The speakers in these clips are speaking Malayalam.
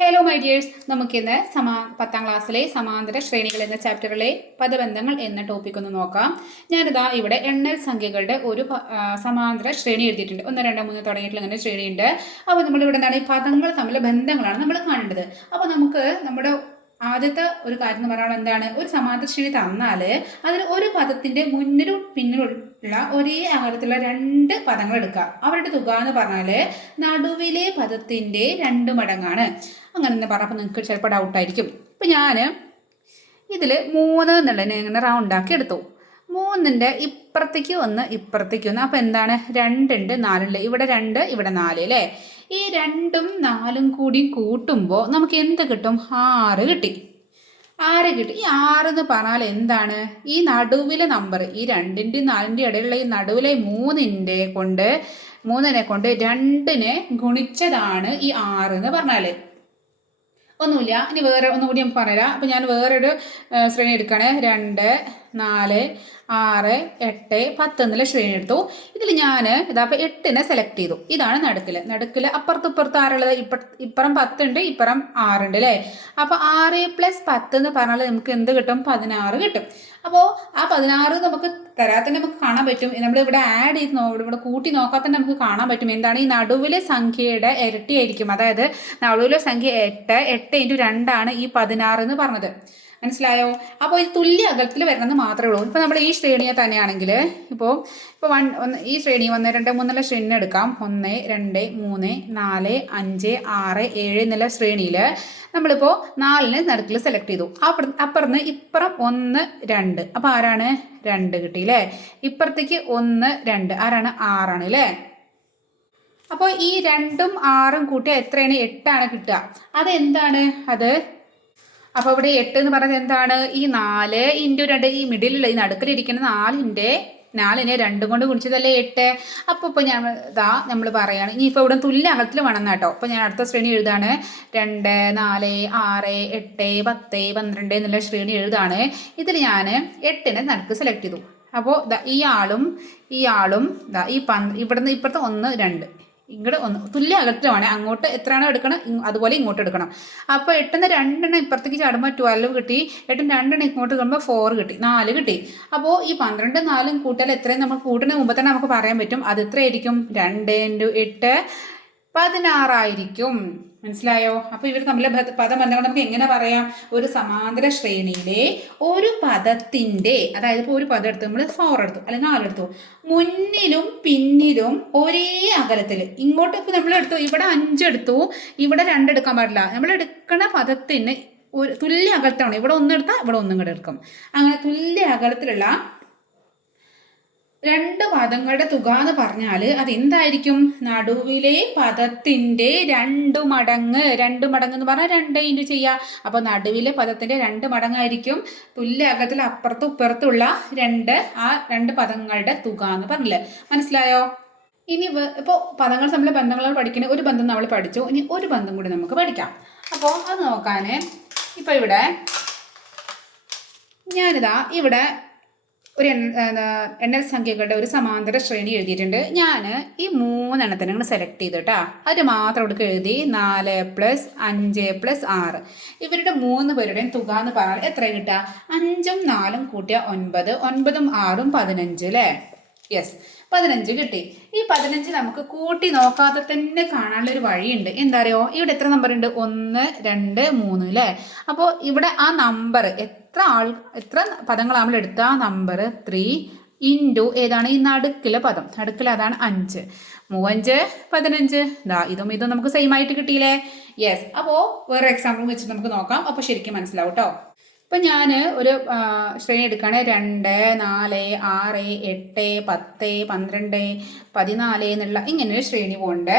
ഹലോ മൈ ഡിയേഴ്സ് നമുക്കിന്ന് സമാ പത്താം ക്ലാസ്സിലെ സമാന്തര ശ്രേണികൾ എന്ന ചാപ്റ്ററിലെ പദബന്ധങ്ങൾ എന്ന ടോപ്പിക് ഒന്ന് നോക്കാം. ഞാനിതാ ഇവിടെ എണ്ണൽ സംഖ്യകളുടെ ഒരു സമാന്തര ശ്രേണി എഴുതിയിട്ടുണ്ട്. ഒന്ന് രണ്ട് മൂന്ന് തുടങ്ങിയിട്ടുള്ള അങ്ങനെ ശ്രേണിയുണ്ട്. അപ്പോൾ നമ്മൾ ഇവിടെ എന്താണ് ഈ പദങ്ങൾ തമ്മിലെ ബന്ധങ്ങളാണ് നമ്മൾ കാണേണ്ടത്. അപ്പോൾ നമുക്ക് നമ്മുടെ ആദ്യത്തെ ഒരു കാര്യം എന്ന് പറയുന്നത് എന്താണ്? ഒരു സമാന്തരശ്രീ തന്നാൽ അതിൽ ഒരു പദത്തിന്റെ മുന്നിലും പിന്നിലുള്ള ഒരേ അകലത്തിലുള്ള രണ്ട് പദങ്ങൾ എടുക്കുക. അവരുടെ തുക എന്ന് പറഞ്ഞാൽ നടുവിലെ പദത്തിന്റെ രണ്ട് മടങ്ങാണ്. അങ്ങനെ തന്നെ പറഞ്ഞപ്പോൾ നിങ്ങൾക്ക് ചിലപ്പോൾ ഡൗട്ടായിരിക്കും ഇപ്പം ഞാൻ ഇതിൽ മൂന്ന് എന്നുള്ളതിനെ ഇങ്ങനെ റൗണ്ടാക്കി എടുത്തു. മൂന്നിന്റെ ഇപ്പുറത്തേക്ക് ഒന്ന് ഇപ്പുറത്തേക്ക് ഒന്ന്. അപ്പോൾ എന്താണ്? രണ്ടുണ്ട് നാലുണ്ട് ഇവിടെ രണ്ട് ഇവിടെ നാല് അല്ലേ? ഈ രണ്ടും നാലും കൂടി കൂട്ടുമ്പോൾ നമുക്ക് എന്ത് കിട്ടും? ആറ് കിട്ടി. ആറ് കിട്ടി. ഈ ആറ് എന്ന് പറഞ്ഞാൽ എന്താണ്? ഈ നടുവിലെ നമ്പർ ഈ രണ്ടിന്റെയും നാലിന്റെ ഇടയിലുള്ള ഈ നടുവിലെ മൂന്നിന്റെ കൊണ്ട് മൂന്നിനെ കൊണ്ട് രണ്ടിനെ ഗുണിച്ചതാണ് ഈ ആറ് എന്ന് പറഞ്ഞാൽ ഒന്നുമില്ല. ഇനി വേറെ ഒന്നുകൂടി ഞാൻ പറയാം അപ്പം ഞാൻ വേറൊരു ശ്രേണി എടുക്കുകയാണ് രണ്ട് നാല് ആറ് എട്ട് പത്ത് എന്നുള്ള ശ്രേണി എടുത്തു. ഇതിൽ ഞാൻ ഇതാ അപ്പോൾ എട്ടിനെ സെലക്ട് ചെയ്തു. ഇതാണ് നടുക്കിൽ നടുക്കിൽ അപ്പുറത്ത് ഇപ്പുറത്ത് ആറുള്ളത് ഇപ്പ ഇപ്പുറം പത്തുണ്ട് ഇപ്പുറം ആറുണ്ട് അല്ലേ അപ്പോൾ ആറ് പ്ലസ് പത്ത് എന്ന് പറഞ്ഞാൽ നമുക്ക് എന്ത് കിട്ടും? പതിനാറ് കിട്ടും. അപ്പോൾ ആ പതിനാറ് നമുക്ക് തരാൻ തന്നെ നമുക്ക് കാണാൻ പറ്റും. നമ്മൾ ഇവിടെ ആഡ് ചെയ്ത് നോ ഇവിടെ കൂട്ടി നോക്കാൻ തന്നെ നമുക്ക് കാണാൻ പറ്റും. എന്താണ് ഈ നടുവിലെ സംഖ്യയുടെ ഇരട്ടിയായിരിക്കും. അതായത് നടുവിലെ സംഖ്യ എട്ട് എട്ട് ഇന്റു രണ്ടാണ് ഈ പതിനാറ് എന്ന് പറഞ്ഞത്. മനസ്സിലായോ? അപ്പോൾ ഇത് തുല്യ അകലത്തിൽ വരണമെന്ന് മാത്രമേ ഉള്ളൂ. ഇപ്പോൾ നമ്മൾ ഈ ശ്രേണിയെ തന്നെയാണെങ്കിൽ ഇപ്പോൾ ഇപ്പോൾ വൺ ഒന്ന് ഈ ശ്രേണി ഒന്ന് രണ്ട് മൂന്നുള്ള ശ്രേണി എടുക്കാം. ഒന്ന് രണ്ട് മൂന്ന് നാല് അഞ്ച് ആറ് ഏഴ് എന്നുള്ള ശ്രേണിയിൽ നമ്മളിപ്പോൾ നാലിന് നടുക്കിൽ സെലക്ട് ചെയ്തു. അപ്പുറം അപ്പുറന്ന് ഇപ്പുറം ഒന്ന് രണ്ട്. അപ്പോൾ ആരാണ്? രണ്ട് കിട്ടി അല്ലേ ഇപ്പുറത്തേക്ക് ഒന്ന് രണ്ട്. ആരാണ്? ആറാണ് അല്ലേ അപ്പോൾ ഈ രണ്ടും ആറും കൂട്ടിയാൽ എത്രയാണ്? എട്ടാണ് കിട്ടുക. അതെന്താണ്? അത് അപ്പോൾ ഇവിടെ എട്ട് എന്ന് പറയുന്നത് എന്താണ്? ഈ നാല് ഇന്റു രണ്ട് ഈ മിഡിലുള്ള ഈ നടുക്കിലിരിക്കുന്ന നാലിന്റെ നാലിനെ രണ്ടും കൊണ്ട് ഗുണിച്ചതല്ലേ എട്ട്? അപ്പോൾ ഇപ്പോൾ ഞാൻ ഇതാ നമ്മൾ പറയുകയാണ് ഇനിയിപ്പോൾ ഇവിടെ തുല്യ അകലത്തിൽ വേണം കേട്ടോ. അപ്പോൾ ഞാൻ അടുത്ത ശ്രേണി എഴുതാണ്. രണ്ട് നാല് ആറ് എട്ട് പത്ത് പന്ത്രണ്ട് എന്നുള്ള ശ്രേണി എഴുതാണ്. ഇതിൽ ഞാൻ എട്ടിനെ നടുക്ക് സെലക്ട് ചെയ്തു. അപ്പോൾ ഈ ആളും ഈ ആളും ഈ ഇവിടുന്ന് ഇപ്പുറത്തെ ഒന്ന് രണ്ട്. ഇങ്ങോട്ട് ഒന്ന് തുല്യ അകത്തിലുമാണ് അങ്ങോട്ട് എത്രയാണോ എടുക്കണം അതുപോലെ ഇങ്ങോട്ട് എടുക്കണം. അപ്പോൾ എട്ടിന് രണ്ടെണ്ണം ഇപ്പുറത്തേക്ക് ചാടുമ്പോൾ ട്വൽവ് കിട്ടി എട്ടും രണ്ടെണ്ണം ഇങ്ങോട്ട് കിട്ടുമ്പോൾ ഫോർ കിട്ടി നാല് കിട്ടി. അപ്പോൾ ഈ പന്ത്രണ്ട് നാലും കൂട്ടിയാൽ എത്രയും നമ്മൾ കൂട്ടുന്ന മുമ്പ് തന്നെ നമുക്ക് പറയാൻ പറ്റും. അത് എത്രയായിരിക്കും? രണ്ട് ഇന്റു എട്ട് പതിനാറായിരിക്കും. മനസ്സിലായോ? അപ്പോൾ ഇവർ തമ്മിലെ പദം പദബന്ധങ്ങൾ നമുക്ക് എങ്ങനെ പറയാം? ഒരു സമാന്തര ശ്രേണിയിലെ ഒരു പദത്തിന്റെ അതായത് ഇപ്പോൾ ഒരു പദം എടുത്തു നമ്മൾ ഫോർ എടുത്തു അല്ലെങ്കിൽ നാലെടുത്തു മുന്നിലും പിന്നിലും ഒരേ അകലത്തിൽ ഇങ്ങോട്ട് ഇപ്പോൾ നമ്മൾ എടുത്തു ഇവിടെ അഞ്ചെടുത്തു ഇവിടെ രണ്ടെടുക്കാൻ പാടില്ല. നമ്മൾ എടുക്കുന്ന പദത്തിന് ഒരു തുല്യ അകലത്താണ് ഇവിടെ ഒന്നെടുത്താൽ ഇവിടെ ഒന്നും കൂടെ എടുക്കും. അങ്ങനെ തുല്യ അകലത്തിലുള്ള രണ്ട് പദങ്ങളുടെ തുക എന്ന് പറഞ്ഞാൽ അതെന്തായിരിക്കും? നടുവിലെ പദത്തിന്റെ രണ്ട് മടങ്ങ് രണ്ട് മടങ്ങ് എന്ന് പറഞ്ഞാൽ രണ്ട് ഇന്റു ചെയ്യുക അപ്പോൾ നടുവിലെ പദത്തിന്റെ രണ്ട് മടങ്ങായിരിക്കും. തുല്യ അകത്തിൽ അപ്പുറത്തും ഇപ്പുറത്തുള്ള രണ്ട് ആ രണ്ട് പദങ്ങളുടെ തുക എന്ന് പറഞ്ഞില്ലേ? മനസ്സിലായോ? ഇനി ഇപ്പോൾ പദങ്ങൾ നമ്മൾ ബന്ധങ്ങൾ പഠിക്കുന്ന ഒരു ബന്ധം നമ്മൾ പഠിച്ചു. ഇനി ഒരു ബന്ധം കൂടി നമുക്ക് പഠിക്കാം. അപ്പോൾ അത് നോക്കാൻ ഇപ്പോൾ ഇവിടെ ഞാനിതാ ഇവിടെ ഒരു എണ്ണ എണ്ണൽ സംഖ്യകളുടെ ഒരു സമാന്തര ശ്രേണി എഴുതിയിട്ടുണ്ട്. ഞാൻ ഈ മൂന്നെണ്ണത്തിന് നിങ്ങൾ സെലക്ട് ചെയ്തു കേട്ടോ. അത് മാത്രം ഇവിടെ എഴുതി നാല് പ്ലസ് അഞ്ച് പ്ലസ് ആറ്. ഇവരുടെ മൂന്ന് പേരുടെയും തുക എന്ന് പറഞ്ഞാൽ എത്ര കിട്ടുക? അഞ്ചും നാലും കൂട്ടിയ ഒൻപത്. ഒൻപതും ആറും പതിനഞ്ച് അല്ലേ? യെസ് പതിനഞ്ച് കിട്ടി. ഈ പതിനഞ്ച് നമുക്ക് കൂട്ടി നോക്കാതെ തന്നെ കാണാനുള്ള ഒരു വഴിയുണ്ട്. എന്താ അറിയോ? ഇവിടെ എത്ര നമ്പർ ഉണ്ട്? ഒന്ന് രണ്ട് മൂന്ന് അല്ലേ? അപ്പോൾ ഇവിടെ ആ നമ്പർ എത്ര ആൾ എത്ര പദങ്ങളാണ് നമ്മൾ എടുത്ത? നമ്പർ ത്രീ ഇന്റു ഏതാണ്? ഈ നടുക്കിലെ പദം. നടുക്കിൽ അതാണ് അഞ്ച്. മൂവഞ്ച് പതിനഞ്ച്. ദാ ഇതും ഇതും നമുക്ക് സെയിം ആയിട്ട് കിട്ടിയില്ലേ? യെസ് അപ്പോൾ വേറെ എക്സാമ്പിൾ വെച്ച് നമുക്ക് നോക്കാം. അപ്പോൾ ശരിക്കും മനസ്സിലാവും കേട്ടോ ഇപ്പം ഞാൻ ഒരു ശ്രേണി എടുക്കുകയാണ് രണ്ട് നാല് ആറ് എട്ട് പത്ത് പന്ത്രണ്ട് പതിനാല് എന്നുള്ള ഇങ്ങനെ ഒരു ശ്രേണി പോകുന്നുണ്ട്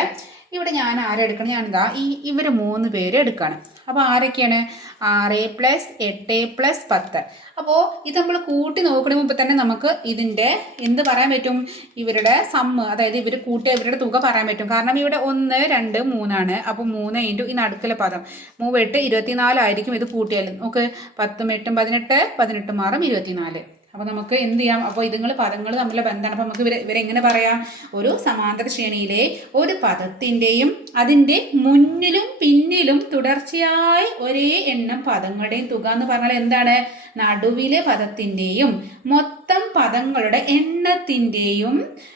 ഇവിടെ ഞാൻ ആരെടുക്കണം ഞാനിതാ ഈ ഇവർ മൂന്ന് പേര് എടുക്കുകയാണ് അപ്പോൾ ആരൊക്കെയാണ്? ആറ് പ്ലസ് എട്ട് പ്ലസ് പത്ത്. അപ്പോൾ ഇത് നമ്മൾ കൂട്ടി നോക്കണ മുമ്പ് തന്നെ നമുക്ക് ഇതിന്റെ എന്ത് പറയാൻ പറ്റും? ഇവരുടെ സമ്മ് അതായത് ഇവർ കൂട്ടിയ ഇവരുടെ തുക പറയാൻ പറ്റും. കാരണം ഇവിടെ ഒന്ന് രണ്ട് മൂന്നാണ്. അപ്പോൾ മൂന്ന് ഇന്റു ഈ നടുക്കിലെ പദം. മൂവ് എട്ട് ഇരുപത്തിനാലായിരിക്കും ഇത് കൂട്ടിയാലും. നമുക്ക് പത്തും എട്ടും പതിനെട്ട് പതിനെട്ടും ആറും ഇരുപത്തിനാല്. അപ്പോൾ നമുക്ക് എന്ത് ചെയ്യാം? അപ്പോൾ ഇതുങ്ങൾ പദങ്ങൾ തമ്മിലുള്ള ബന്ധമാണ്. അപ്പോൾ നമുക്ക് ഇവരെ ഇവരെങ്ങനെ പറയാം? ഒരു സമാന്തര ശ്രേണിയിലെ ഒരു പദത്തിന്റെയും അതിന്റെ മുന്നിലും പിന്നിലും തുടർച്ചയായി ഒരേ എണ്ണം പദങ്ങളുടെയും തുക എന്ന് പറഞ്ഞാൽ എന്താണ്? നടുവിലെ പദത്തിന്റെയും മൊത്തം പദങ്ങളുടെ എണ്ണത്തിന്റെയും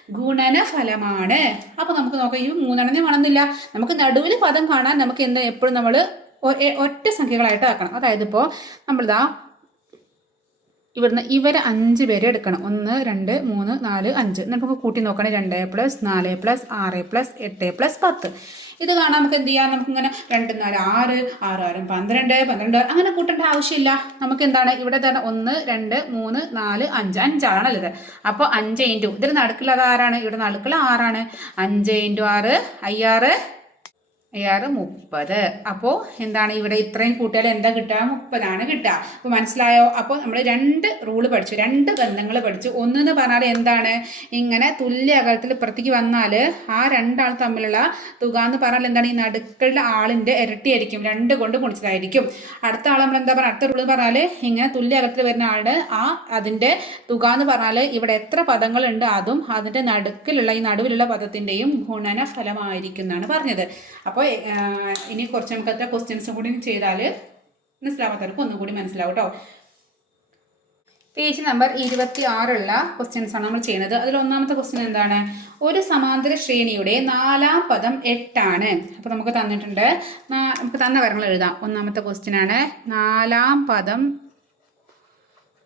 ഗുണനഫലമാണ്. അപ്പോൾ നമുക്ക് നോക്കാം. ഈ മൂന്നെണ്ണനെ വേണമെന്നില്ല നമുക്ക് നടുവിലെ പദം കാണാൻ നമുക്ക് എന്താ എപ്പോഴും നമ്മൾ ഒറ്റ സംഖ്യകളായിട്ട് ആക്കണം. അതായത് ഇപ്പോൾ നമ്മളിതാ ഇവിടുന്ന് ഇവരെ അഞ്ച് പേരെ എടുക്കണം. ഒന്ന് രണ്ട് മൂന്ന് നാല് അഞ്ച്. എന്നിട്ട് നമുക്ക് കൂട്ടി നോക്കണം. രണ്ട് പ്ലസ് നാല് പ്ലസ് ആറ് പ്ലസ് എട്ട് പ്ലസ് പത്ത്. ഇത് കാണാൻ നമുക്ക് എന്ത് ചെയ്യാം? നമുക്കിങ്ങനെ രണ്ട് നാല് ആറ് ആറ് ആറ് പന്ത്രണ്ട് പന്ത്രണ്ട് അങ്ങനെ കൂട്ടേണ്ട ആവശ്യമില്ല. നമുക്ക് എന്താണ്? ഇവിടെ തന്നെ ഒന്ന് രണ്ട് മൂന്ന് നാല് അഞ്ച്. അഞ്ചാണല്ലോ ഇത് അപ്പോൾ അഞ്ച് ഇന്റു ഇതിൽ നടുക്കുള്ളത് ആറാണ് ഇവിടെ നടുക്കുള്ള ആറാണ്. അഞ്ച് ഇന്റു ആറ് അയ്യാറ് അയ്യാറ് മുപ്പത്. അപ്പോൾ എന്താണ് ഇവിടെ ഇത്രയും കൂട്ടിയാൽ എന്താ കിട്ടുക? മുപ്പതാണ് കിട്ടുക. അപ്പോൾ മനസ്സിലായോ? അപ്പോൾ നമ്മൾ രണ്ട് റൂൾ പഠിച്ചു. രണ്ട് ബന്ധങ്ങൾ പഠിച്ചു. ഒന്നെന്ന് പറഞ്ഞാൽ എന്താണ്? ഇങ്ങനെ തുല്യ അകലത്തിൽ ഇപ്പുറത്തേക്ക് വന്നാൽ ആ രണ്ടാൾ തമ്മിലുള്ള തുക എന്ന് പറഞ്ഞാൽ എന്താണ്? ഈ നടുക്കളുടെ ആളിന്റെ ഇരട്ടിയായിരിക്കും രണ്ട് കൊണ്ട് കുണിച്ചതായിരിക്കും അടുത്ത ആൾ നമ്മൾ എന്താ പറയുക അടുത്ത റൂൾ പറഞ്ഞാൽ ഇങ്ങനെ തുല്യ അകലത്തിൽ വരുന്ന ആളുടെ ആ അതിന്റെ തുക എന്ന് പറഞ്ഞാൽ ഇവിടെ എത്ര പദങ്ങളുണ്ട് അതും അതിന്റെ നടുക്കിലുള്ള ഈ നടുവിലുള്ള പദത്തിന്റെയും ഗുണന ഫലമായിരിക്കും എന്നാണ് പറഞ്ഞത്. അപ്പോൾ ഇനി കുറച്ച് നമുക്ക് അത്ര ക്വസ്റ്റ്യൻസും കൂടി ചെയ്താൽ മനസ്സിലാവാത്തവർക്ക് ഒന്നുകൂടി മനസ്സിലാവും കേട്ടോ പേജ് നമ്പർ ഇരുപത്തി ആറുള്ള ക്വസ്റ്റ്യൻസ് ആണ് നമ്മൾ ചെയ്യുന്നത്. അതിൽ ഒന്നാമത്തെ ക്വസ്റ്റ്യൻ എന്താണ്? ഒരു സമാന്തര ശ്രേണിയുടെ നാലാം പദം എട്ടാണ്. അപ്പോൾ നമുക്ക് തന്നിട്ടുണ്ട്. നമുക്ക് തന്ന കാര്യങ്ങൾ എഴുതാം. ഒന്നാമത്തെ ക്വസ്റ്റ്യൻ ആണ്. നാലാം പദം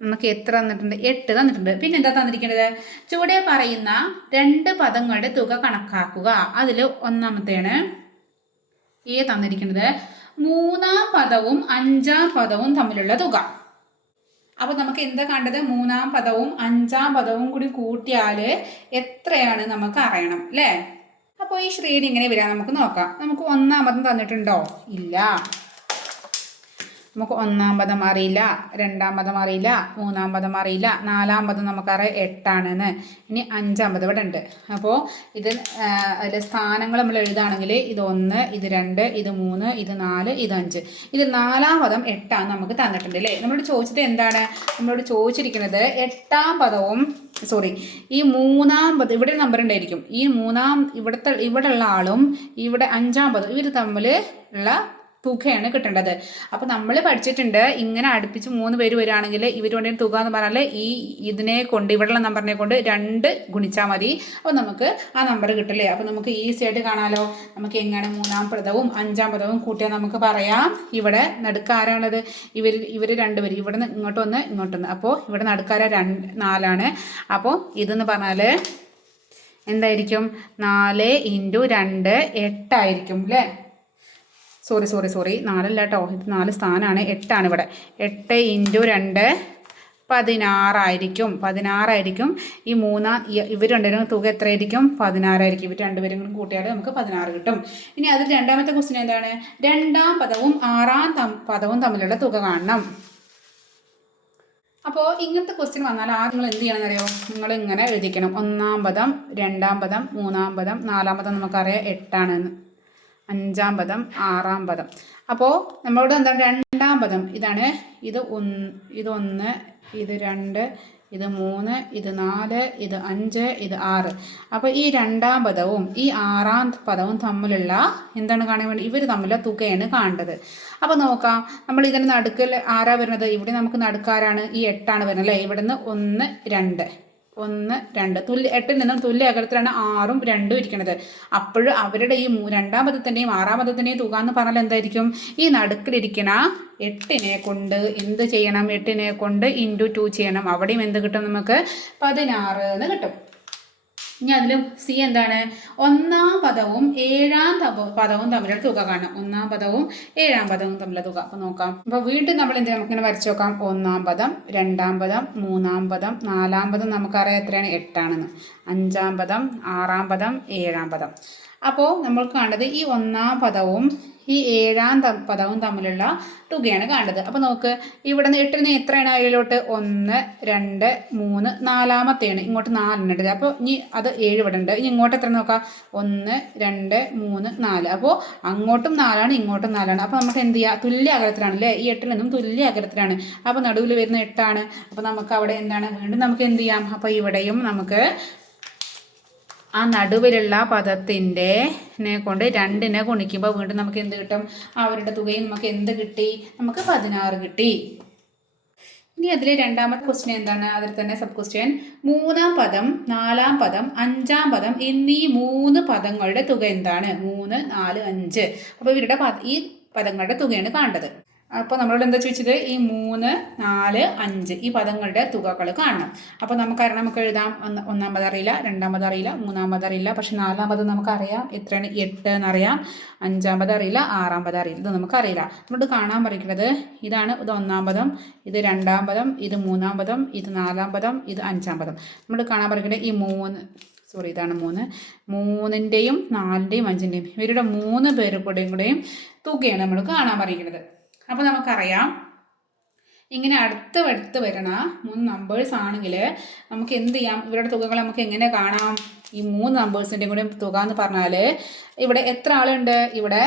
നമുക്ക് എത്ര തന്നിട്ടുണ്ട്? എട്ട് തന്നിട്ടുണ്ട്. പിന്നെ എന്താ തന്നിരിക്കേണ്ടത് ചുവടെ പറയുന്ന രണ്ട് പദങ്ങളുടെ തുക കണക്കാക്കുക. അതിൽ ഒന്നാമത്തെയാണ് എ തന്നിരിക്കുന്നത് മൂന്നാം പദവും അഞ്ചാം പദവും തമ്മിലുള്ള തുക. അപ്പോൾ നമുക്ക് എന്താ കണ്ടത്? മൂന്നാം പദവും അഞ്ചാം പദവും കൂടി കൂട്ടിയാൽ എത്രയാണ് നമുക്ക് അറിയണം അല്ലേ? അപ്പോൾ ഈ ശ്രേണി ഇങ്ങനെ വരാൻ നമുക്ക് നോക്കാം. നമുക്ക് ഒന്നാം പദം തന്നിട്ടുണ്ടോ? ഇല്ല. നമുക്ക് ഒന്നാം പദം അറിയില്ല രണ്ടാം പദം അറിയില്ല മൂന്നാം പദം അറിയില്ല നാലാം പദം നമുക്കറിയാം എട്ടാണെന്ന്. ഇനി അഞ്ചാം പദം ഇവിടെ ഉണ്ട്. അപ്പോൾ ഇത് അതിലെ സ്ഥാനങ്ങൾ നമ്മൾ എഴുതുകയാണെങ്കിൽ ഇത് ഒന്ന് ഇത് രണ്ട് ഇത് മൂന്ന് ഇത് നാല് ഇത് അഞ്ച്. ഇത് നാലാം പദം എട്ടാണ് നമുക്ക് തന്നിട്ടുണ്ട് അല്ലേ? നമ്മളോട് ചോദിച്ചത് എന്താണ്? നമ്മളോട് ചോദിച്ചിരിക്കുന്നത് എട്ടാം പദവും സോറി ഈ മൂന്നാം പദം ഇവിടെ നമ്പർ ഉണ്ടായിരിക്കും. ഈ മൂന്നാം ഇവിടുത്തെ ഇവിടെയുള്ള ആളും ഇവിടെ അഞ്ചാം പദം ഇവർ തമ്മിൽ ഉള്ള തുകയാണ് കിട്ടേണ്ടത്. അപ്പോൾ നമ്മൾ പഠിച്ചിട്ടുണ്ട് ഇങ്ങനെ അടുപ്പിച്ച് മൂന്ന് പേര് വരികയാണെങ്കിൽ ഇവർ വേണ്ടി തുക എന്ന് പറഞ്ഞാൽ ഈ ഇതിനെ കൊണ്ട് ഇവിടെയുള്ള നമ്പറിനെ കൊണ്ട് രണ്ട് ഗുണിച്ചാൽ മതി. അപ്പോൾ നമുക്ക് ആ നമ്പർ കിട്ടില്ലേ? അപ്പോൾ നമുക്ക് ഈസി ആയിട്ട് കാണാമല്ലോ നമുക്ക് എങ്ങനെ മൂന്നാം പദവും അഞ്ചാം പദവും കൂട്ടിയാൽ നമുക്ക് പറയാം. ഇവിടെ നടുക്കാരാണത്. ഇവർ ഇവർ രണ്ടുപേർ ഇവിടെ നിന്ന് ഇങ്ങോട്ട് വന്ന് ഇങ്ങോട്ടൊന്ന് അപ്പോൾ ഇവിടെ നടുക്കാര രണ്ട് നാലാണ്. അപ്പോൾ ഇതെന്ന് പറഞ്ഞാൽ എന്തായിരിക്കും? നാല് ഇന്റു രണ്ട് എട്ടായിരിക്കും അല്ലേ സോറി സോറി സോറി. നാലല്ല കേട്ടോ ഇത് നാല് സ്ഥാനമാണ് എട്ടാണ് ഇവിടെ. എട്ട് ഇന്റു രണ്ട് പതിനാറായിരിക്കും. പതിനാറായിരിക്കും. ഈ മൂന്നാം ഇവർ രണ്ടുപേരും തുക എത്രയായിരിക്കും? പതിനാറായിരിക്കും. ഇവർ രണ്ടുപേരും കൂടി കൂട്ടിയാൽ നമുക്ക് പതിനാറ് കിട്ടും. ഇനി അതിൽ രണ്ടാമത്തെ ക്വസ്റ്റ്യൻ എന്താണ്? രണ്ടാം പദവും ആറാം പദവും തമ്മിലുള്ള തുക കാണണം. അപ്പോൾ ഇങ്ങനത്തെ ക്വസ്റ്റ്യൻ വന്നാൽ ആദ്യം നിങ്ങൾ എന്ത് ചെയ്യണം അറിയോ നിങ്ങൾ ഇങ്ങനെ എഴുതിക്കണം. ഒന്നാം പദം രണ്ടാം പദം മൂന്നാം പദം നാലാം പദം നമുക്കറിയാം എട്ടാണെന്ന്. അഞ്ചാം പദം ആറാം പദം. അപ്പോൾ നമ്മളോട് എന്താണ്? രണ്ടാം പദം. ഇതാണ് ഇത് ഒന്ന് ഇതൊന്ന് ഇത് രണ്ട് ഇത് മൂന്ന് ഇത് നാല് ഇത് അഞ്ച് ഇത് ആറ്. അപ്പോൾ ഈ രണ്ടാം പദവും ഈ ആറാം പദവും തമ്മിലുള്ള എന്താണ് കാണാൻ വേണ്ടി? ഇവർ തമ്മിലുള്ള തുകയാണ് കാണേണ്ടത്. അപ്പോൾ നോക്കാം. നമ്മൾ ഇതിന് നടുക്കൽ ആരാ വരുന്നത്? ഇവിടെ നമുക്ക് നടുക്കാരാണ് ഈ എട്ടാണ് വരുന്നത് അല്ലേ? ഇവിടുന്ന് ഒന്ന് രണ്ട്. ഒന്ന് രണ്ട്. തുല്യ എട്ടിൽ നിന്നും തുല്യ അകലത്തിലാണ് ആറും രണ്ടും ഇരിക്കുന്നത് അപ്പോൾ അവരുടെ ഈ രണ്ടാം പദത്തിന്റെയും ആറാം പദത്തിന്റെയും തുക എന്ന് പറഞ്ഞാൽ എന്തായിരിക്കും? ഈ നടുക്കിലിരിക്കണ എട്ടിനെ കൊണ്ട് എന്ത് ചെയ്യണം? എട്ടിനെ കൊണ്ട് ഇന്റു ടു ചെയ്യണം. അവിടെയും എന്ത് കിട്ടും നമുക്ക്? പതിനാറ് എന്ന് കിട്ടും. ഇനി അതിലും സി എന്താണ്? ഒന്നാം പദവും ഏഴാം പദവും തമ്മിലുള്ള തുക കാണാം. ഒന്നാം പദവും ഏഴാം പദവും തമ്മിലുള്ള തുക. അപ്പോൾ നോക്കാം. അപ്പോൾ വീണ്ടും നമ്മൾ എന്ത് നമുക്കിങ്ങനെ വരച്ചു നോക്കാം. ഒന്നാം പദം രണ്ടാം പദം മൂന്നാം പദം നാലാം പദം നമുക്കറിയാം എത്രയാണ്? എട്ടാണെന്ന്. അഞ്ചാം പദം ആറാം പദം ഏഴാം പദം. അപ്പോൾ നമ്മൾ കാണുന്നത് ഈ ഒന്നാം പദവും ഈ ഏഴാം പദവും തമ്മിലുള്ള തുകയാണ് കാണുന്നത്. അപ്പോൾ നമുക്ക് ഇവിടെ നിന്ന് എട്ടിൽ നിന്ന് എത്രയാണ് അതിലോട്ട് ഒന്ന് രണ്ട് മൂന്ന് നാലാമത്തെയാണ്. ഇങ്ങോട്ട് നാലെണ്ണം അപ്പോൾ ഇനി അത് ഏഴ് ഇവിടെ ഉണ്ട്. ഇനി ഇങ്ങോട്ട് എത്ര നോക്കാം? ഒന്ന് രണ്ട് മൂന്ന് നാല്. അപ്പോൾ അങ്ങോട്ടും നാലാണ് ഇങ്ങോട്ടും നാലാണ്. അപ്പോൾ നമുക്ക് എന്ത് ചെയ്യുക തുല്യ അകലത്തിലാണ് അല്ലേ? ഈ എട്ടിൽ നിന്നും തുല്യ അകലത്തിലാണ്. അപ്പോൾ നടുവിൽ വരുന്ന എട്ടാണ്. അപ്പോൾ നമുക്ക് അവിടെ എന്താണ്? വീണ്ടും നമുക്ക് എന്ത് ചെയ്യാം? അപ്പോൾ ഇവിടെയും നമുക്ക് ആ നടുവിലുള്ള പദത്തിന്റെ കൊണ്ട് രണ്ടിനെ ഗുണിക്കുമ്പോൾ വീണ്ടും നമുക്ക് എന്ത് കിട്ടും? അവരുടെ തുകയും നമുക്ക് എന്ത് കിട്ടി? നമുക്ക് പതിനാറ് കിട്ടി. ഇനി അതിലെ രണ്ടാമത്തെ ക്വസ്റ്റ്യൻ എന്താണ്? അതിൽ തന്നെ സബ് ക്വസ്റ്റ്യൻ മൂന്നാം പദം നാലാം പദം അഞ്ചാം പദം എന്നീ മൂന്ന് പദങ്ങളുടെ തുക എന്താണ്? മൂന്ന് നാല് അഞ്ച്. അപ്പോൾ ഇവരുടെ ഈ പദങ്ങളുടെ തുകയാണ് കാണേണ്ടത്. അപ്പോൾ നമ്മളോട് എന്താ ചോദിച്ചത്? ഈ മൂന്ന് നാല് അഞ്ച് ഈ പദങ്ങളുടെ തുകകൾ കാണണം. അപ്പോൾ നമുക്കറിയാം നമുക്ക് എഴുതാം. ഒന്ന് ഒന്നാമത് അറിയില്ല രണ്ടാമത് അറിയില്ല മൂന്നാമത് അറിയില്ല. പക്ഷെ നാലാമത് നമുക്കറിയാം. എത്രയാണ്? എട്ട് എന്നറിയാം. അഞ്ചാമത് അറിയില്ല ആറാമത് അറിയില്ല. ഇത് നമുക്കറിയില്ല. നമ്മളോട് കാണാൻ പറയുന്നത് ഇതാണ്. ഇത് ഒന്നാം പദം ഇത് രണ്ടാം പദം ഇത് മൂന്നാം പദം ഇത് നാലാം പദം ഇത് അഞ്ചാം പദം നമ്മൾ കാണാൻ പറയുന്നത് ഈ മൂന്ന് സോറി ഇതാണ് മൂന്ന്. മൂന്നിന്റെയും നാലിന്റെയും അഞ്ചിന്റെയും ഇവരുടെ മൂന്ന് പേരുടെയും കൂടെയും കൂടെയും തുകയാണ് നമ്മൾ കാണാൻ പറയുന്നത്. അപ്പോൾ നമുക്കറിയാം. ഇങ്ങനെ അടുത്ത് അടുത്ത് വരണ മൂന്ന് നമ്പേഴ്സ് ആണെങ്കിൽ നമുക്ക് എന്ത് ചെയ്യാം? ഇവരുടെ തുകകൾ നമുക്ക് എങ്ങനെ കാണാം? ഈ മൂന്ന് നമ്പേഴ്സിന്റെയും കൂടെ തുക എന്ന് പറഞ്ഞാൽ ഇവിടെ എത്ര ആളുണ്ട്? ഇവിടെ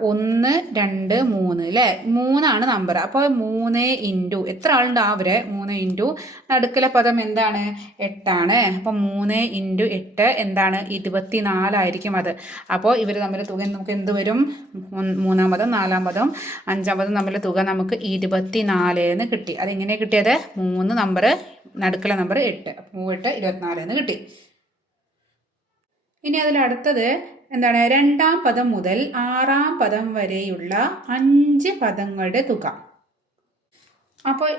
ഒന്ന് രണ്ട് മൂന്ന് അല്ലേ മൂന്നാണ് നമ്പർ അപ്പോൾ മൂന്ന് ഇന്റു എത്ര ആളുണ്ട് അവരെ? മൂന്ന് ഇന്റു നടുക്കലെ പദം എന്താണ്? എട്ടാണ്. അപ്പോൾ മൂന്ന് ഇന്റു എട്ട് എന്താണ്? ഇരുപത്തി നാലായിരിക്കും അത്. അപ്പോൾ ഇവർ തമ്മിൽ തുക നമുക്ക് എന്ത് വരും? മൂന്ന് പദം നാലാം പദം അഞ്ചാം പദം തമ്മിലെ തുക നമുക്ക് ഇരുപത്തി നാല് എന്ന് കിട്ടി. അതെങ്ങനെ കിട്ടിയത്? മൂന്ന് നമ്പർ നടുക്കലെ നമ്പർ എട്ട്. മൂവെട്ട് ഇരുപത്തിനാല് എന്ന് കിട്ടി. ഇനി അതിൽ അടുത്തത് എന്താണ്? രണ്ടാം പദം മുതൽ ആറാം പദം വരെയുള്ള അഞ്ച് പദങ്ങളുടെ തുക. അപ്പോൾ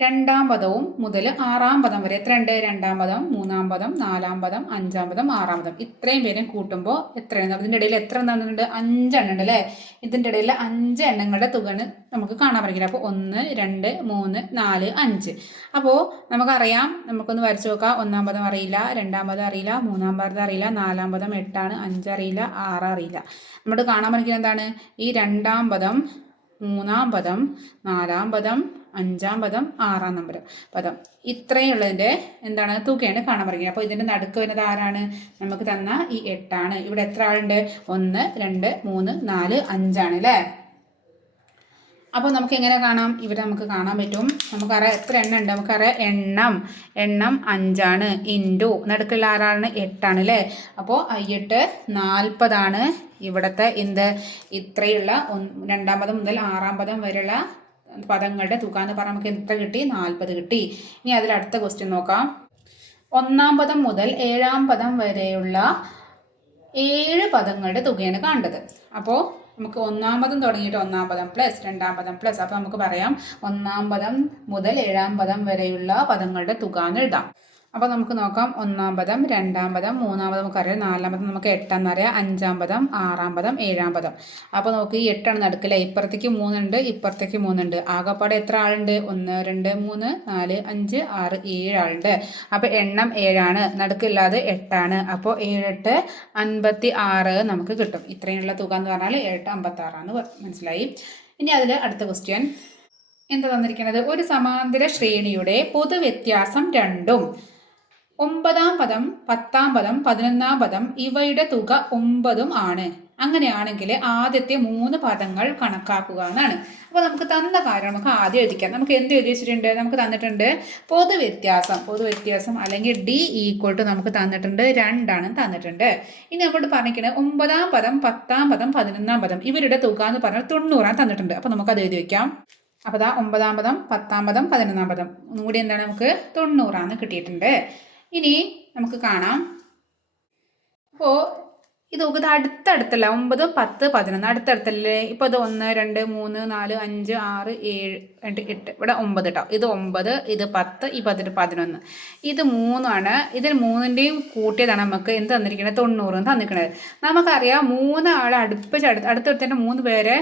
രണ്ടാം പദവും മുതൽ ആറാം പദം വരെ എത്രയുണ്ട് രണ്ടാം പദം മൂന്നാം പദം നാലാം പദം അഞ്ചാം പദം ആറാം പദം. ഇത്രയും പേരും കൂട്ടുമ്പോൾ എത്രയാണ്? ഇതിന്റെ ഇടയിൽ എത്ര എണ്ണുണ്ട് അഞ്ചെണ്ണം ഉണ്ട് അല്ലേ? ഇതിന്റെ ഇടയിൽ അഞ്ച് എണ്ണങ്ങളുടെ തുകയാണ് നമുക്ക് കാണാൻ പറ്റില്ല അപ്പോൾ ഒന്ന് രണ്ട് മൂന്ന് നാല് അഞ്ച്. അപ്പോൾ നമുക്കറിയാം നമുക്കൊന്ന് വരച്ചു നോക്കാം. ഒന്നാം പദം അറിയില്ല രണ്ടാം പദം അറിയില്ല മൂന്നാം പദം അറിയില്ല നാലാം പദം എട്ടാണ് അഞ്ച് അറിയില്ല ആറ് അറിയില്ല. നമ്മൾ കാണാൻ പറ്റുന്നത് എന്താണ്? ഈ രണ്ടാം പദം മൂന്നാം പദം നാലാം പദം അഞ്ചാം പദം ആറാം നമ്പർ പദം. ഇത്രയുള്ളതിന്റെ എന്താണ് തുകയാണ് കാണാൻ പറയുക. അപ്പോൾ ഇതിന്റെ നടുക്ക് വരുന്നത് ആരാണ്? നമുക്ക് തന്ന ഈ എട്ടാണ്. ഇവിടെ എത്ര ആളുണ്ട്? ഒന്ന് രണ്ട് മൂന്ന് നാല് അഞ്ചാണ് അല്ലേ? അപ്പോൾ നമുക്ക് എങ്ങനെ കാണാം? ഇവിടെ നമുക്ക് കാണാൻ പറ്റും. നമുക്കറിയാം എത്ര എണ്ണം ഉണ്ട്? നമുക്കറിയാം എണ്ണം. എണ്ണം അഞ്ചാണ്. ഇന്റു നടുക്കുള്ള ആറാണ് എട്ടാണ് അല്ലേ? അപ്പോൾ അയ്യെട്ട് നാൽപ്പതാണ് ഇവിടുത്തെ എന്ത്? ഇത്രയുള്ള രണ്ടാം പദം മുതൽ ആറാം പദം വരെയുള്ള പദങ്ങളുടെ തുക എന്ന് പറഞ്ഞാൽ നമുക്ക് എത്ര കിട്ടി? നാൽപ്പത് കിട്ടി. ഇനി അതിൽ അടുത്ത ക്വസ്റ്റ്യൻ നോക്കാം. ഒന്നാം പദം മുതൽ ഏഴാം പദം വരെയുള്ള ഏഴ് പദങ്ങളുടെ തുകയാണ് കണ്ടത് അപ്പോൾ നമുക്ക് ഒന്നാം പദം തുടങ്ങിയിട്ട് ഒന്നാം പദം പ്ലസ് രണ്ടാം പദം പ്ലസ് അപ്പോൾ നമുക്ക് പറയാം ഒന്നാം പദം മുതൽ ഏഴാം പദം വരെയുള്ള പദങ്ങളുടെ തുക എന്ന് എഴുതാം. അപ്പോൾ നമുക്ക് നോക്കാം. ഒന്നാം പദം രണ്ടാം പദം മൂന്നാം പദം നമുക്കറിയാം നാലാം പദം നമുക്ക് എട്ടെന്നറിയാം അഞ്ചാം പദം ആറാം പദം ഏഴാം പദം അപ്പോൾ നമുക്ക് ഈ എട്ടാണ് നടക്കില്ല ഇപ്പുറത്തേക്ക് മൂന്നുണ്ട് ഇപ്പുറത്തേക്ക് മൂന്നുണ്ട്. ആകെപ്പാടെ എത്ര ആളുണ്ട്? ഒന്ന് രണ്ട് മൂന്ന് നാല് അഞ്ച് ആറ് ഏഴ് ആളുണ്ട്. അപ്പോൾ എണ്ണം ഏഴാണ്. നടുക്കില്ലാതെ എട്ടാണ്. അപ്പോൾ ഏഴെട്ട് അൻപത്തി ആറ് നമുക്ക് കിട്ടും. ഇത്രയുള്ള തുക എന്ന് പറഞ്ഞാൽ ഏഴെട്ട് അമ്പത്തി ആറാന്ന് മനസ്സിലായി. ഇനി അതിൽ അടുത്ത ക്വസ്റ്റ്യൻ എന്താ തന്നിരിക്കുന്നത് ഒരു സമാന്തര ശ്രേണിയുടെ പൊതുവ്യത്യാസം രണ്ടും. ഒമ്പതാം പദം പത്താം പദം പതിനൊന്നാം പദം ഇവയുടെ തുക ഒമ്പതും ആണ്. അങ്ങനെയാണെങ്കിൽ ആദ്യത്തെ മൂന്ന് പദങ്ങൾ കണക്കാക്കുക എന്നാണ്. അപ്പോൾ നമുക്ക് തന്ന കാര്യം നമുക്ക് ആദ്യം എഴുതിക്കാം. നമുക്ക് എന്ത് എഴുതി വെച്ചിട്ടുണ്ട്? നമുക്ക് തന്നിട്ടുണ്ട് പൊതുവ്യത്യാസം. പൊതുവ്യത്യാസം അല്ലെങ്കിൽ ഡി ഈക്വൽ ടു നമുക്ക് തന്നിട്ടുണ്ട്. രണ്ടാണ് തന്നിട്ടുണ്ട്. ഇനി നമ്മളോട് പറഞ്ഞിരിക്കുന്നത് ഒമ്പതാം പദം പത്താം പദം പതിനൊന്നാം പദം ഇവരുടെ തുക എന്ന് പറഞ്ഞാൽ തൊണ്ണൂറാണ് തന്നിട്ടുണ്ട്. അപ്പോൾ നമുക്കത് എഴുതി വെക്കാം. അപ്പോൾ ദാ ഒമ്പതാം പദം പത്താം പദം പതിനൊന്നാം പദം. ഒന്നുകൂടി എന്താണ് നമുക്ക് തൊണ്ണൂറാന്ന് കിട്ടിയിട്ടുണ്ട്. ഇനി നമുക്ക് കാണാം. അപ്പോൾ ഇത് ഇത് അടുത്തടുത്തല്ല ഒമ്പത് പത്ത് പതിനൊന്ന്. അടുത്തടുത്തല്ലേ? ഇപ്പോൾ ഇത് ഒന്ന് രണ്ട് മൂന്ന് നാല് അഞ്ച് ആറ് ഏഴ് രണ്ട് എട്ട്. ഇവിടെ ഒമ്പത് കേട്ടോ ഇത് ഒമ്പത് ഇത് പത്ത് ഈ പതിന് പതിനൊന്ന്. ഇത് മൂന്നാണ്. ഇതിൽ മൂന്നിന്റെയും കൂട്ടിയതാണ് നമുക്ക് എന്ത് തന്നിരിക്കുന്നത് തൊണ്ണൂറ് തന്നിരിക്കുന്നത് നമുക്കറിയാം മൂന്ന് ആളെ അടുപ്പിച്ച് അടുത്ത് അടുത്തടുത്തിന്റെ മൂന്ന് പേരെ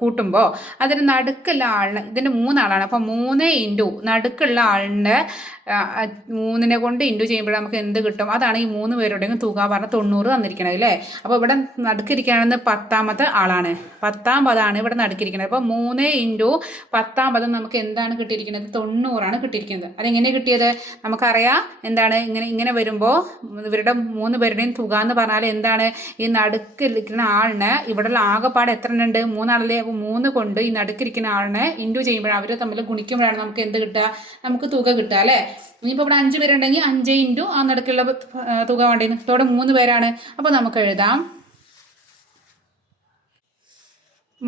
കൂട്ടുമ്പോൾ അതിന് നടുക്കുള്ള ആളിന് ഇതിന്റെ മൂന്നാളാണ്. അപ്പോൾ മൂന്ന് ഇന്റു നടുക്കുള്ള ആളിന്റെ മൂന്നിനെ കൊണ്ട് ഇന്റു ചെയ്യുമ്പോൾ നമുക്ക് എന്ത് കിട്ടും? അതാണ് ഈ മൂന്ന് പേരുടെയും തുക പറഞ്ഞ തൊണ്ണൂറ് തന്നിരിക്കണത് അല്ലേ അപ്പോൾ ഇവിടെ നടുക്കിരിക്കണമെന്ന് പത്താമത്തെ ആളാണ്. പത്താം പതാണ് ഇവിടെ നടുക്കിരിക്കുന്നത് അപ്പോൾ മൂന്ന് ഇന്റു പത്താം പദം നമുക്ക് എന്താണ് കിട്ടിയിരിക്കുന്നത്? തൊണ്ണൂറാണ് കിട്ടിയിരിക്കുന്നത്. അതെങ്ങനെ കിട്ടിയത്? നമുക്കറിയാം എന്താണ് ഇങ്ങനെ ഇങ്ങനെ വരുമ്പോൾ ഇവരുടെ മൂന്ന് പേരുടെയും തുക എന്ന് പറഞ്ഞാൽ എന്താണ്? ഈ നടുക്കിരിക്കുന്ന ആളിന് ഇവിടെയുള്ള ആകെപ്പാട് എത്ര ഉണ്ട്? മൂന്നാളല്ലേ? അപ്പോൾ മൂന്ന് കൊണ്ട് ഈ നടുക്കിരിക്കുന്ന ആളിനെ ഇന്റു ചെയ്യുമ്പോഴാണ് അവർ തമ്മിൽ ഗുണിക്കുമ്പോഴാണ് നമുക്ക് എന്ത് കിട്ടുക? നമുക്ക് തുക കിട്ടുക അല്ലേ ഇനിയിപ്പോൾ ഇവിടെ അഞ്ച് പേരുണ്ടെങ്കിൽ അഞ്ച് ഇന്റു ആ നടക്കുള്ള തുക വേണ്ടിയിരുന്നു ഇതോടെ മൂന്ന് പേരാണ്. അപ്പോൾ നമുക്ക് എഴുതാം.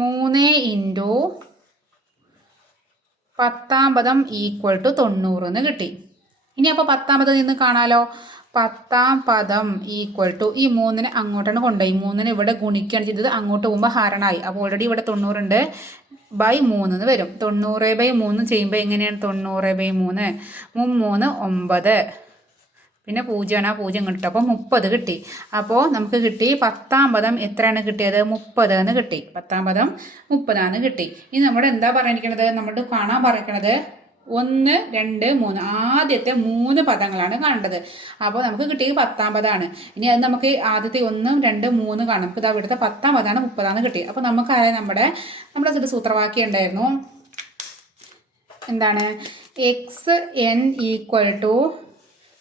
മൂന്ന് ഇന്റു പത്താം പദം ഈക്വൽ ടു തൊണ്ണൂറ് എന്ന് കിട്ടി. ഇനി അപ്പോൾ പത്താം പദം നിന്ന് കാണാലോ. പത്താം പദം ഈക്വൽ ടു ഈ മൂന്നിനെ അങ്ങോട്ടാണ് കൊണ്ടുപോയി മൂന്നിനെ ഇവിടെ ഗുണിക്കുകയാണ് ചെയ്തത്. അങ്ങോട്ട് പോകുമ്പോൾ ഹരണായി. അപ്പോൾ ഓൾറെഡി ഇവിടെ തൊണ്ണൂറുണ്ട്. ബൈ മൂന്ന് എന്ന് വരും. തൊണ്ണൂറ് ബൈ മൂന്ന് ചെയ്യുമ്പോൾ എങ്ങനെയാണ് തൊണ്ണൂറ് ബൈ മൂന്ന്? മൂന്ന് ഒമ്പത്. പിന്നെ പൂജ്യമാണ് ആ പൂജ്യം കിട്ടും. അപ്പോൾ മുപ്പത് കിട്ടി. അപ്പോൾ നമുക്ക് കിട്ടി പത്താം പദം എത്രയാണ് കിട്ടിയത്? മുപ്പത് എന്ന് കിട്ടി. പത്താം പദം മുപ്പതാണ് കിട്ടി. ഇനി നമ്മുടെ എന്താ പറഞ്ഞിരിക്കണത്? നമ്മുടെ കാണാൻ പറഞ്ഞിരിക്കണത് ഒന്ന് രണ്ട് മൂന്ന്. ആദ്യത്തെ മൂന്ന് പദങ്ങളാണ് കാണേണ്ടത്. അപ്പോൾ നമുക്ക് കിട്ടിയത് പത്താം പദമാണ് ഇനി അത് നമുക്ക് ആദ്യത്തെ ഒന്നും രണ്ട് മൂന്ന് കാണും. നമുക്ക് ഇത് അവിടുത്തെ പത്താം പദമാണ് മുപ്പതാണ് കിട്ടിയത്. അപ്പോൾ നമുക്കറിയാം നമ്മുടെ നമ്മുടെ ഒരു സൂത്രവാക്യം ഉണ്ടായിരുന്നു എന്താണ്? X N equal to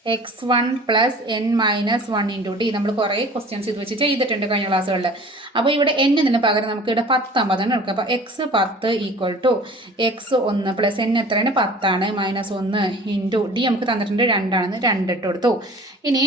X one plus N minus one into T നമ്മൾ കുറേ ക്വസ്റ്റ്യൻസ് ഇത് വെച്ച് ചെയ്തിട്ടുണ്ട് കഴിഞ്ഞ ക്ലാസ്സുകളിൽ അപ്പോൾ ഇവിടെ എന്നിന് പകരം നമുക്ക് ഇവിടെ പത്തൊമ്പതാണ് എടുക്കുക അപ്പോൾ എക്സ് പത്ത് ഈക്വൽ ടു എക്സ് ഒന്ന് പ്ലസ് എൻ എത്രയാണ്? പത്താണ്. മൈനസ് ഒന്ന് ഇന്റു ഡി നമുക്ക് തന്നിട്ടുണ്ട് രണ്ടാണെന്ന് രണ്ടിട്ട് കൊടുത്തു. ഇനി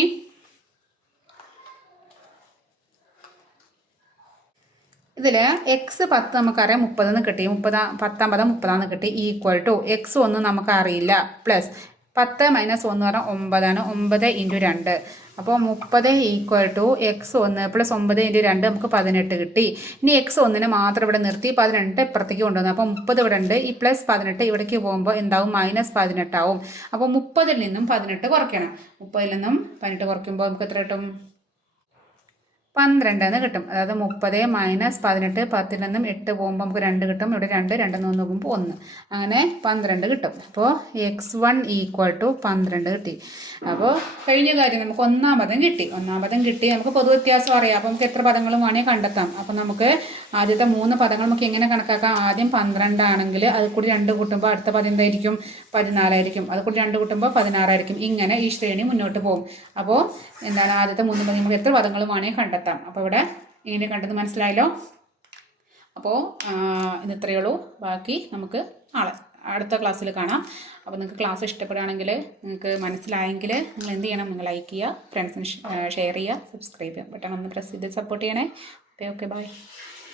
ഇതിൽ എക്സ് പത്ത് നമുക്കറിയാം മുപ്പതെന്ന് കിട്ടി. മുപ്പതാ പത്താം പദം മുപ്പതാന്ന് കിട്ടി. ഈക്വൽ ടു എക്സ് ഒന്നും നമുക്കറിയില്ല. പ്ലസ് പത്ത് മൈനസ് ഒന്ന് പറഞ്ഞാൽ ഒമ്പതാണ്. ഒമ്പത് ഇന്റു രണ്ട്. അപ്പോൾ മുപ്പത് ഈക്വൽ ടു എക്സ് ഒന്ന് പ്ലസ് ഒമ്പത് ഇന്റു രണ്ട് നമുക്ക് പതിനെട്ട് കിട്ടി. ഇനി എക്സ് ഒന്നിന് മാത്രം ഇവിടെ നിർത്തി പതിനെട്ട് ഇപ്പുറത്തേക്ക് കൊണ്ടുവന്നു. അപ്പോൾ മുപ്പത് ഇവിടെ ഉണ്ട്. ഈ പ്ലസ് പതിനെട്ട് ഇവിടേക്ക് പോകുമ്പോൾ എന്താവും? മൈനസ് പതിനെട്ടാവും. അപ്പോൾ മുപ്പതിൽ നിന്നും പതിനെട്ട് കുറയ്ക്കണം. മുപ്പതിൽ നിന്നും പതിനെട്ട് കുറയ്ക്കുമ്പോൾ നമുക്ക് എത്ര കിട്ടും? പന്ത്രണ്ട് എന്ന് കിട്ടും. അതായത് മുപ്പത് മൈനസ് പതിനെട്ട് പത്തിൽ നിന്നും എട്ട് പോകുമ്പോൾ നമുക്ക് രണ്ട് കിട്ടും. ഇവിടെ രണ്ട് രണ്ട് മൂന്ന് നോക്കുമ്പോൾ ഒന്ന്. അങ്ങനെ പന്ത്രണ്ട് കിട്ടും. അപ്പോൾ എക്സ് വൺ ഈക്വൽ ടു പന്ത്രണ്ട് കിട്ടി. അപ്പോൾ കഴിഞ്ഞ കാര്യം നമുക്ക് ഒന്നാം പദം കിട്ടി. ഒന്നാം പദം കിട്ടി. നമുക്ക് പൊതു വ്യത്യാസം അറിയാം. അപ്പോൾ നമുക്ക് എത്ര പദങ്ങളും വേണമെങ്കിൽ കണ്ടെത്താം. അപ്പോൾ നമുക്ക് ആദ്യത്തെ മൂന്ന് പദങ്ങൾ നമുക്ക് എങ്ങനെ കണക്കാക്കാം? ആദ്യം പന്ത്രണ്ടാണെങ്കിൽ അത് കൂടി രണ്ട് കൂട്ടുമ്പോൾ അടുത്ത പദം എന്തായിരിക്കും? പതിനാലായിരിക്കും. അത് കൂടി രണ്ട് കൂട്ടുമ്പോൾ പതിനാറായിരിക്കും. ഇങ്ങനെ ഈ ശ്രേണി മുന്നോട്ട് പോകും. അപ്പോൾ എന്താണ് ആദ്യത്തെ മൂന്ന് പദം? നമുക്ക് എത്ര പദങ്ങൾ വേണമെങ്കിൽ കണ്ടെത്താം. അപ്പോൾ ഇവിടെ ഇങ്ങനെ കണ്ടത് മനസ്സിലായല്ലോ? അപ്പോൾ ഇന്ന് ഇത്രയേ ഉള്ളൂ. ബാക്കി നമുക്ക് നാളെ അടുത്ത ക്ലാസ്സിൽ കാണാം. അപ്പോൾ നിങ്ങൾക്ക് ക്ലാസ് ഇഷ്ടപ്പെടുകയാണെങ്കിൽ നിങ്ങൾക്ക് മനസ്സിലായെങ്കിൽ നിങ്ങൾ എന്ത് ചെയ്യണം? നിങ്ങൾ ലൈക്ക് ചെയ്യുക. ഫ്രണ്ട്സിന് ഷെയർ ചെയ്യുക. സബ്സ്ക്രൈബ് ചെയ്യുക. ബട്ടൺ ഒന്ന് പ്രസ് ചെയ്ത് സപ്പോർട്ട് ചെയ്യണേ. Okay okay bye.